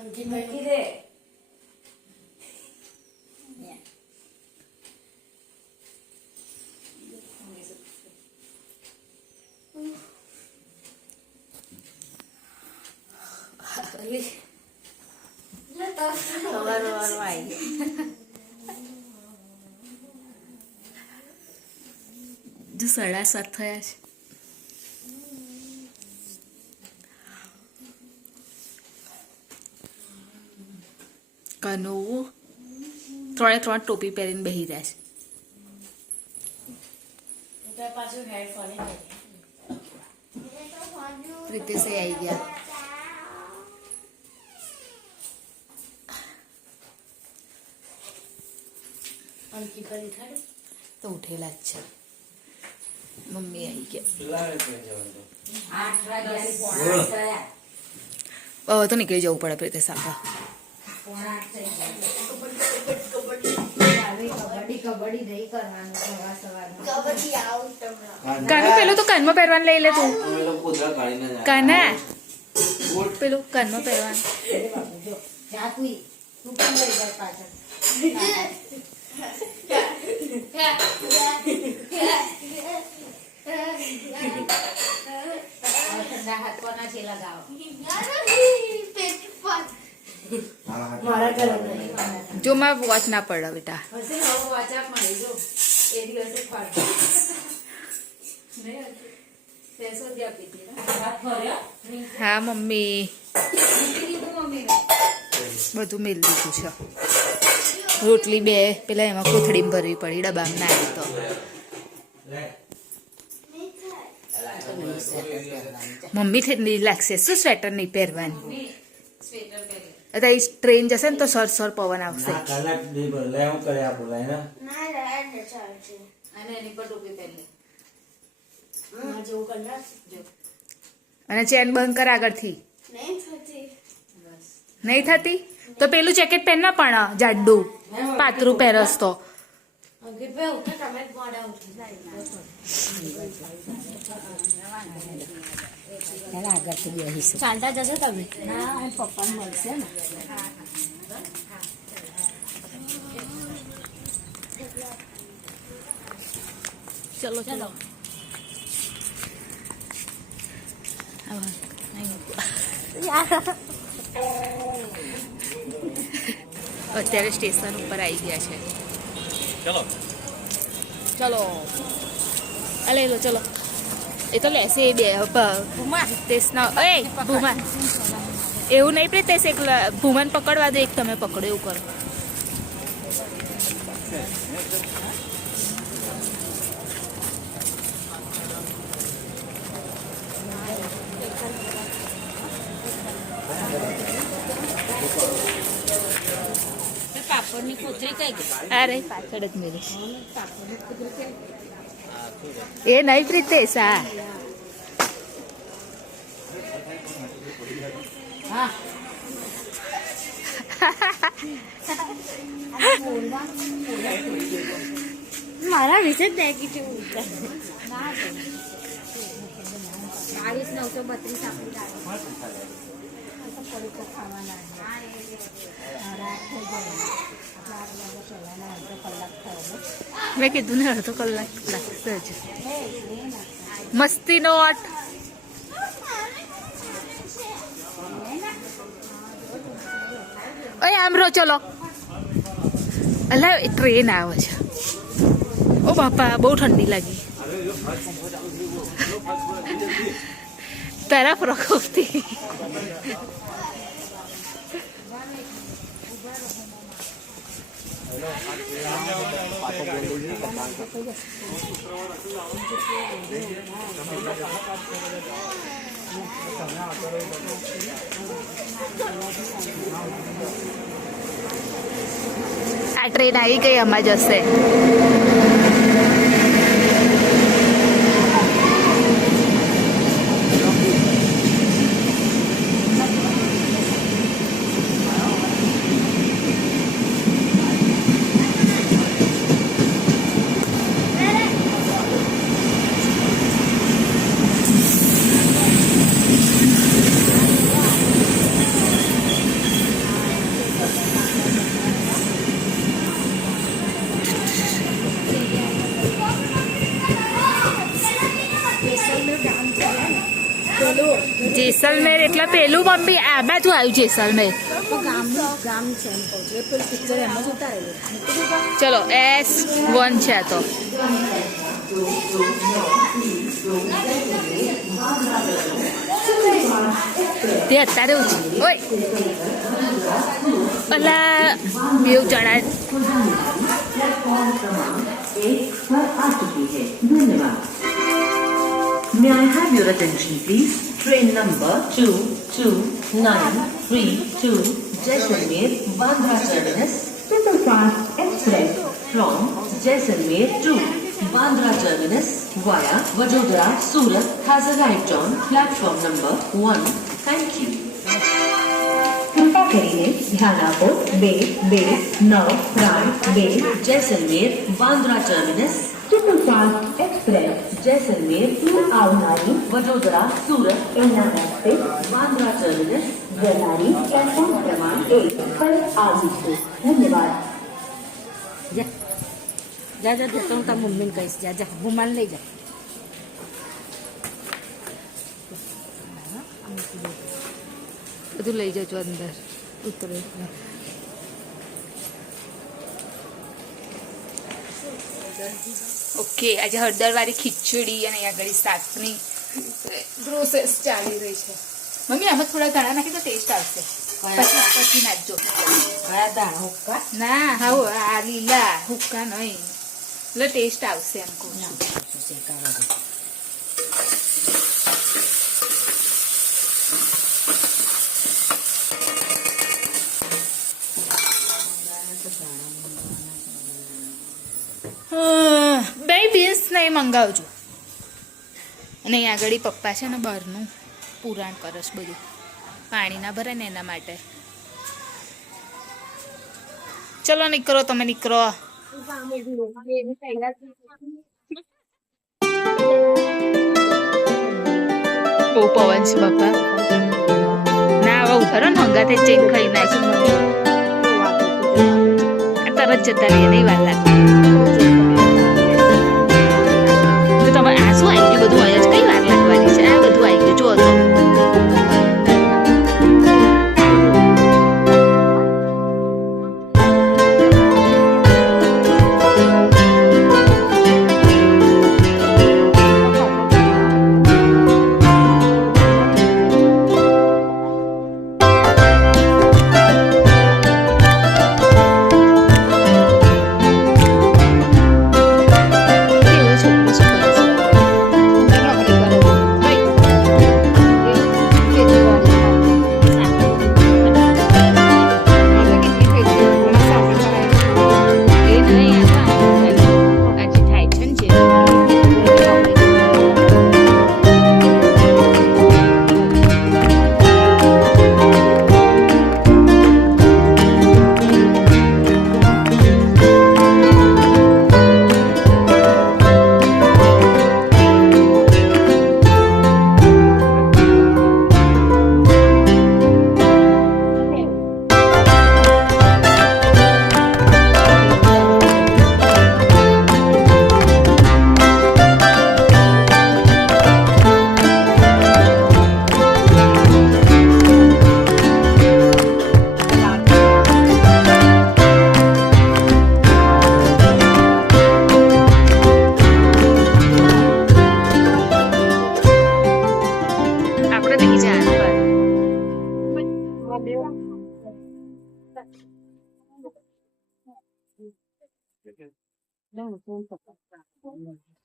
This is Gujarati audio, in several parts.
મૂકી દે. જો 7:30 થયા છે. કનુ 3 ટોપી પહેરીને બેસી રહ્યા છે. પાછું હેડ ફોન પ્રિતેશે આવી ગયા. અંકિતા દેખાડે તો ઉઠેલા જ છે. મમ્મી આવી ગયા. 8 વાગ્યાની પોણા થયા. હવે તો નીકળી જવું પડે પ્રિતેશ આપણે. પોણા 8 થઈ ગયા. કબડ્ડી નહીં કરવાનું સવારમાં. કાનું પેલું તો કાનમાં પહેરવાનું લઈ લે તું. કાના પેલું કાનમાં પહેરવાનું. જા તું પણ લઈ જાય પાછળ. ઠંડા હાથ કોના છે લગાવો. મારા ઘરે નહીં. જો માં વોચ ના પડે બેટા. હશે નવો વાચા મળી જો એ દિવસે ફાડો નહીં પેસો જ આપી દીધા વાત ફર્યો હા મમ્મી કીધું મમ્મી બધું મેળ દીધું છે. રોટલી 2 પેલા એમાં કોથળીમાં ભરવી પડી, ડબ્બામાં ના આવી તો. મમ્મી ઠંડી લાગશે, શું સ્વેટર નહીં પહેરવાની. સ્વેટર પહેરે અત્યારે ટ્રેન જશે ને તો સર પવન આવશે. અને એની પર ટોપી પહેરે જેવું કલર જો અને ચેન બંધ કર આગળથી. બસ નહીં થતી તો પેલું જેકેટ પહેર ના પણ જાડું પાતળું પહેરસ તો. અંકિત ભાઈ ઉઠો તમે જ મોડા ઉઠી ચાલતા જશે તમે. હા પપ્પા મળશે ને. ચલો ચલો અત્યારે સ્ટેશન ઉપર આવી ગયા છે. ચલો ચલો અલે લો ચલો. એ તો લેશે એ બે પ્રિતેશના. એ ભૂમા એવું નહીં પ્રિતેશ, એક ભૂમાને પકડવા દો, એક તમે પકડો એવું કરો. પાપડની કોથળી કઈ ગઈ. અરે પાછળ જ મેરે એ નહીં પ્રિતેશ. હા હા મારા વિશે જ નેગેટિવ ઉત્તર. 40,932 આપણી ખાવાના. મેં કીધું ને અડધો કલાક લાગશે જ. મસ્તીનો અટ. ઓય આમ રો ચલો. અલા ટ્રેન આવે છે. ઓ બાપા બહુ ઠંડી લાગી. તારા પ્રકોપથી આ ટ્રેન આવી ગઈ, આમાં જશે. જેસલમેર એટલે પેલું મમ્મી આ બાજુ આવ્યું જેસલમેર. ચલો S1 છે આ તો. તે અત્યારે ઓય અલા બેવ જણા May I have your attention, please? Train number 22932 Jaisalmer Bandra terminus Superfast Express from Jaisalmer to Bandra terminus via Vadodara, Surat has arrived on platform number 1. Thank you. कृपा કરીને ધ્યાન આપો 229 Jaisalmer Bandra terminus superfast express Jaisalmer આવનારી વડોદરા સુરત એના રસ્તે બાંદ્રા ટર્મિનસ જનારી પ્લેટફોર્મ ક્રમાંક 1 પર આવી છે. ધન્યવાદ. જા જા જા હું તાર મમ્મીને કહીશ. જા જા ભૂમાન લઈ જા. બધું લઈ જજો અંદર ઉતરે. ઓકે આજે હળદરવાળી ખીચડી અને આગળ શાકની પ્રોસેસ ચાલી રહી છે. મમ્મી આમાં થોડા ધાણા નાખી તો ટેસ્ટ આવશે. પછી નાખજો. કયા દાણા હુક્કા? ના હા આ લીલા હુક્કા નહીં એટલે ટેસ્ટ આવશે એમ કહું છું. બે બીન્સ નહીં મંગાવજો. અને અહીં આગળ પપ્પા છે ને બહારનું પુરાણ કરસ બધું પાણી ના ભરે ને એના માટે. ચલો નીકળો તમે નીકળો. બહુ પવન છે બાપા. ના હવે ઉભા રહો ને હંગાતે ચેક ખાઈ નાખ્યું. તરત જતા રહીએ નહીં વાર લાગે. તો તમે આ શું આવી ગયું બધું અહીંયા જ કઈ વાર લાગવાની છે. આ બધું આવી ગયું જો તો.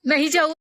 નહીં જવું.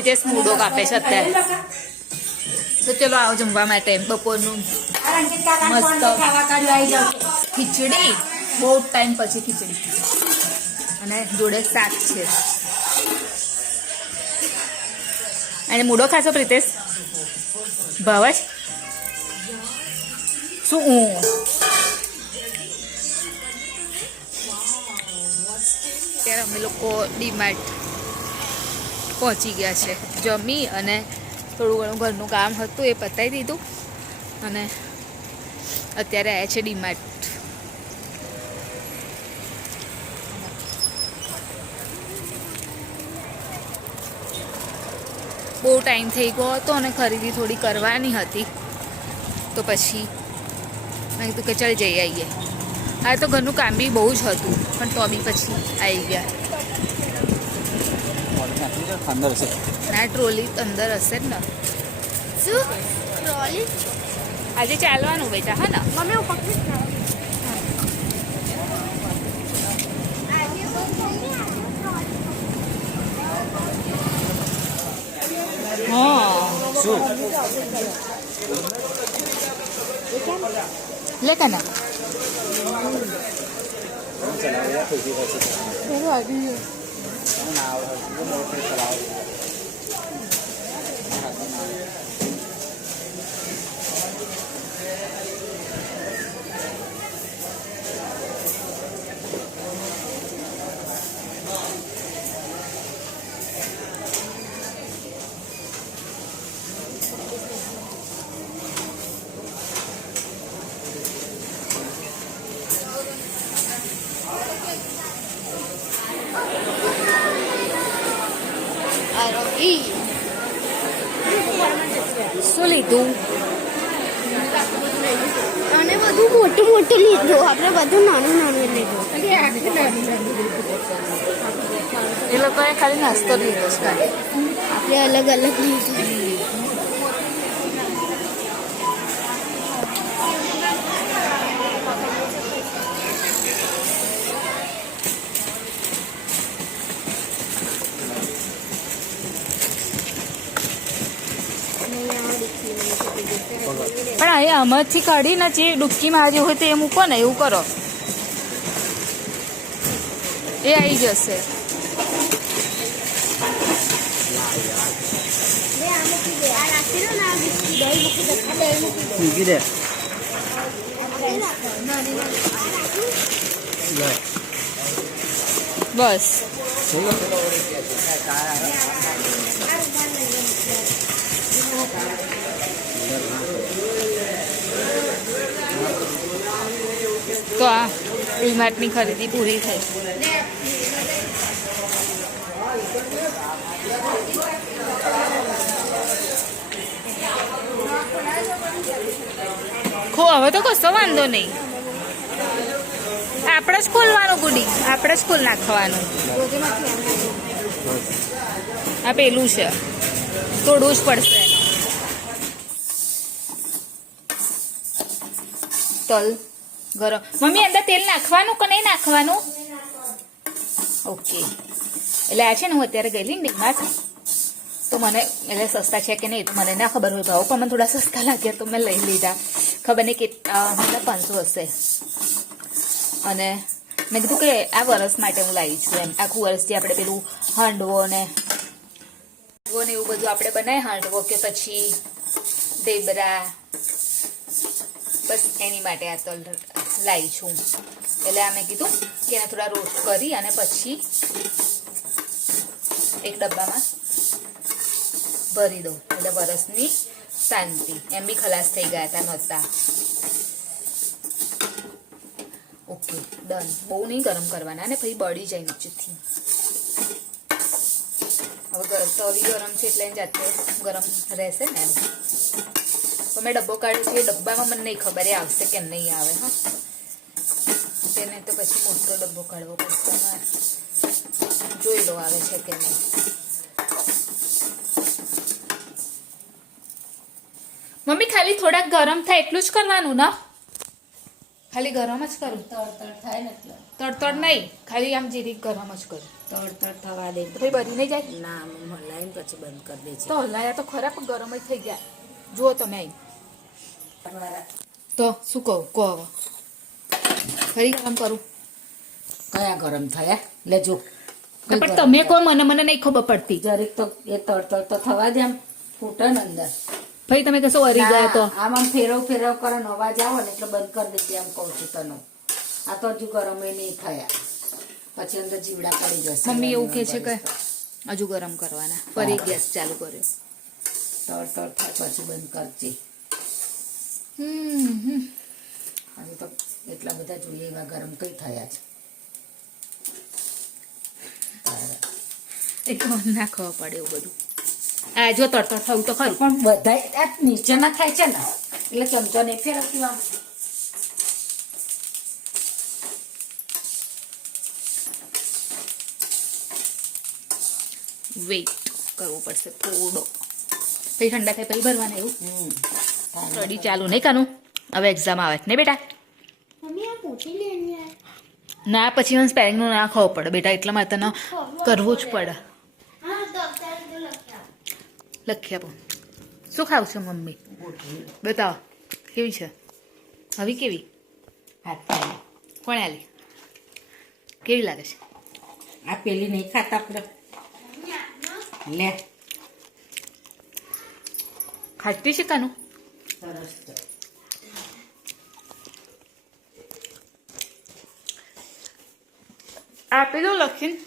પ્રિતેશ મૂડો કાપે છે અત્યારે. તો ચલો આવો જમવા માટે બપોરનું મસ્ત ખીચડી. બહુ ટાઈમ પછી ખીચડી અને જોડે શાક છે. અને મૂડો ખાશો પ્રિતેશ? ભાવ જ શું ત્યારે અમે લોકો ડીમાર્ટ પહોંચી ગયા છે. જમી અને થોડું ઘણું ઘરનું કામ હતું એ પતાવી દીધું અને અત્યારે આવ્યા છે ડીમાર્ટ. બહુ ટાઈમ થઈ ગયો હતો અને ખરીદી થોડી કરવાની હતી તો પછી મેં કીધું કે ચાલ જઈ આવીએ. આ તો ઘરનું કામ બી બહુ જ હતું પણ તો બી પછી આવી ગયા. ના ટ્રોલી અંદર હશે જ ને. શું ટ્રોલી? આજે ચાલવાનું બેટા. હા ને મમ્મી હું પકડી હા લે કાના શું લીધું? અને બધું મોટું મોટું લીધું. આપણે બધું નાનું નાનું લીધું. એ લોકોએ ખાલી નાસ્તો લીધો છે. આપણે અલગ અલગ લીધું. પણ અહીંયા આમાંથી કાઢીને જે ડૂબકી મારી હોય તો એ મૂકો ને એવું કરો. એ આવી જશે. મૂકી દે. બસ તો આ ડીમાર્ટની ખરીદી પૂરી થઈ. હવે તો કશો વાંધો નહીં. આપણે જ ખોલવાનું ગુડી. આપણે જ ખોલ નાખવાનું. આ પેલું છે તોડવું જ પડશે એનો. તલ ગરમ. મમ્મી અંદર તેલ નાખવાનું કે નહીં નાખવાનું? ઓકે. એટલે આ છે ને હું અત્યારે ગયેલી ને ડીમાર્ટ તો મને એટલે સસ્તા છે કે નહીં તો મને ના ખબર હોય ભાવ પણ મને થોડા સસ્તા લાગ્યા તો મેં લઈ લીધા. ખબર નહીં મતલબ 500 હશે. અને મેં કીધું કે આ વરસ માટે હું લાવી છું એમ. આખું વરસ જે આપણે પેલું હાંડવો ને એવું બધું આપણે બનાવીએ હાંડવો કે પછી દેબરા બસ એની માટે આ તલ લાવી છું. એટલે આ મેં કીધું કે એને થોડા રોસ્ટ કરી અને પછી એક ડબ્બામાં ભરી દઉં એટલે વરસની શાંતિ. એમ બી ખલાસ થઈ ગયા હતા નહોતા. Okay done. બહુ નહીં ગરમ કરવાના ને પછી બળી જાય નીચેથી. હવે તવી ગરમ છે એટલે જાતે ગરમ રહેશે ને એમ. તો મેં ડબ્બો કાઢ્યો છે. એ ડબ્બામાં મને નહીં ખબર એ આવશે કે નહીં આવે. હા તેને તો પછી મોટો ડબ્બો કાઢવો પડશે. જોઈ લો આવે છે કે નહીં. મમ્મી ખાલી થોડાક ગરમ થાય એટલું જ કરવાનું ને? ખાલી ગરમ જ કરું. તળ થાય ને એટલે તડતડ નહીં, ખાલી આમ જીરી ગરમ જ કરું. તળ થવા દે. તો ભાઈ બરી નહીં જાય. ના મલાઈને પછી બંધ કરી દે છે. તો હલાયા તો ખરા પણ ગરમ જ થઈ ગયા. જુઓ તમે અહીં. તમારા તો શું કહું કહો હવે. ફરી ગરમ કરું. કયા ગરમ થયા લેજો. પણ તમે કહો, મને નહીં ખબર પડતી. જરીક તો એ તળ તો થવા દે, આમ ફૂટે ને અંદર. ભાઈ તમે કશો વરી ગયા તો. આમ ફેરવ કરે ને અવાજ આવો ને એટલે બંધ કરી દેતી, આમ કહું છું તને. આ તો હજુ ગરમ નહીં થયા, પછી અંદર જીવડા પડી જશે. મમ્મી એવું કહે છે કે હજુ ગરમ કરવાના. ફરી ગેસ ચાલુ કર્યો. તળ થાય પછી બંધ કરજે. હજુ તો એટલા બધા જોઈએ એવા ગરમ કઈ થયા છે. એક ના ખબર પડે એવું બધું. આ જો તડતડ થયું તો ખરું. પણ બધા આ નીચે ના થાય છે ને એટલે ચમચો નહીં ફેરવતી આમ. વેઇટ કરવો પડશે થોડો. પછી ઠંડા થાય પછી ભરવાના એવું. સ્ટડી ચાલુ નહીં કાનું. હવે એક્ઝામ આવે ને બેટા. મમ્મી આ પૂછી લે ને યાર. ના પછી મને સ્પેલિંગનું ના ખબર પડે બેટા, એટલા માટે તને કરવું જ પડે. હા તો અત્યારે તો લખ્યા. લખી આપો. શું ખાવ છો મમ્મી? બતાવો કેવી છે હવે? કેવી કોણે આલી? કેવી લાગે છે? આ પેલી નહીં ખાતા આપણે. લે ખાતી છે કાનું? સરસ છે. આપી દઉં લખીને.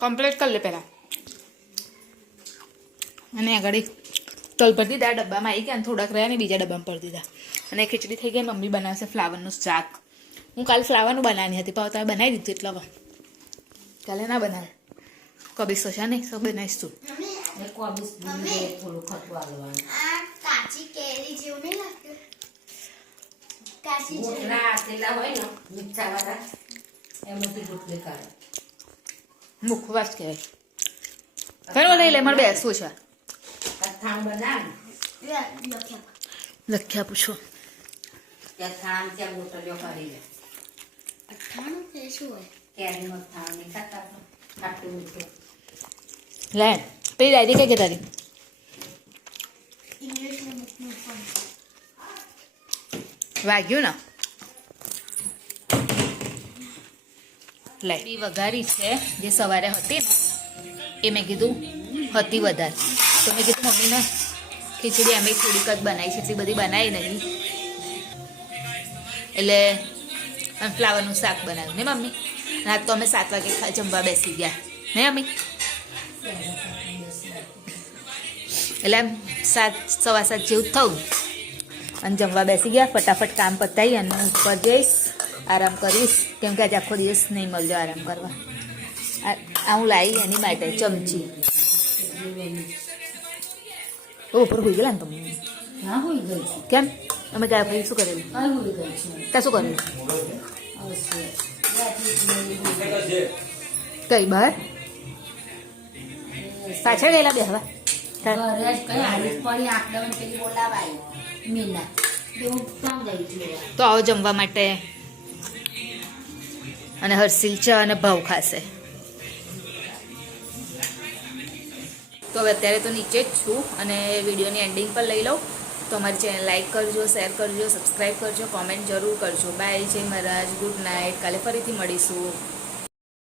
કમ્પ્લીટ કરી લે પહેલાં. અને આગળ તલ ભરી દીધા ડબ્બામાં આવી ગયા ને થોડાક રહ્યા ને બીજા ડબ્બામાં ભરી દીધા. અને ખીચડી થઈ ગઈ. મમ્મી બનાવશે ફ્લાવરનું શાક. હું કાલે ફ્લાવરનું બનાવવાની હતી પણ તમે બનાવી દીધું એટલે હવે કાલે ના બનાવે. કબીસ તો છે નહીં તો બનાવીશ તું. એ કોબીસ ભૂલી થોડું ખટું આવવાનું. આ કાચી કેરી જેવું નહીં લાગતું? કાચી જેવું. ગોટલા આપેલા હોય ને મીઠાવાળા એમાંથી ગોટલી કાઢે. મુખવાસ કહેવાય. ઘણું લઈ લે, મારે બેસવું છે. અથાણ બનાવ. લખ્યા. લખ્યા પૂછો. ત્યાં થાણ ત્યાં ગોટલીઓ કરી લે. અઠ્ઠાણું કે શું હોય? કેરીનો થાણ નહીં ખાતા ખાટું મીઠું. લે પેલી ડાયરી કઈ કે તારી? ઇંગ્લિશમાં બુકનું પણ. વાગ્યું ને? લે વઘારી છે જે સવારે હતી ને એ મેં કીધું હતી વધારે તો મેં કીધું મમ્મીને ખીચડી અમે થોડીક જ બનાવી છે, એટલી બધી બનાવી નહીં એટલે ફ્લાવરનું શાક બનાવ્યું ને મમ્મી. રાત તો અમે 7 વાગે જમવા બેસી ગયા ને મમ્મી. એટલે એમ 7:15 જેવું થયું અને જમવા બેસી ગયા. ફટાફટ કામ પતાવી અને ઉપર જઈશ, આરામ કરીશ કેમ કે આજે આખો દિવસ નહીં મળ્યો આરામ કરવા. આ હું લાવી એની માટે ચમચી. ઉપર હોઈ ગયેલા ને તમે? ના હોઈ ગઈ છે. કેમ અમે ત્યાં ભાઈ શું કરેલું? હા હોઈ ગઈ છે. ત્યાં શું કરેલું? અવશ્ય. કઈ બહાર પાછળ ગયેલા બે હવા? ઘરે જ કઈ હારી પડી આંકડામાં પેલી બોલાવાય મીના એવું કામ ગઈ છે. તો આવો જમવા માટે. અને હર્ષિલ ચા અને ભાવ ખાશે. તો હવે અત્યારે તો નીચે જ છું અને વિડીયોની એન્ડિંગ પર લઈ લઉં. તો અમારી ચેનલ લાઈક કરજો, શેર કરજો, સબસ્ક્રાઈબ કરજો, કોમેન્ટ જરૂર કરજો. બાય, જય મહારાજ, ગુડ નાઇટ. કાલે ફરીથી મળીશું.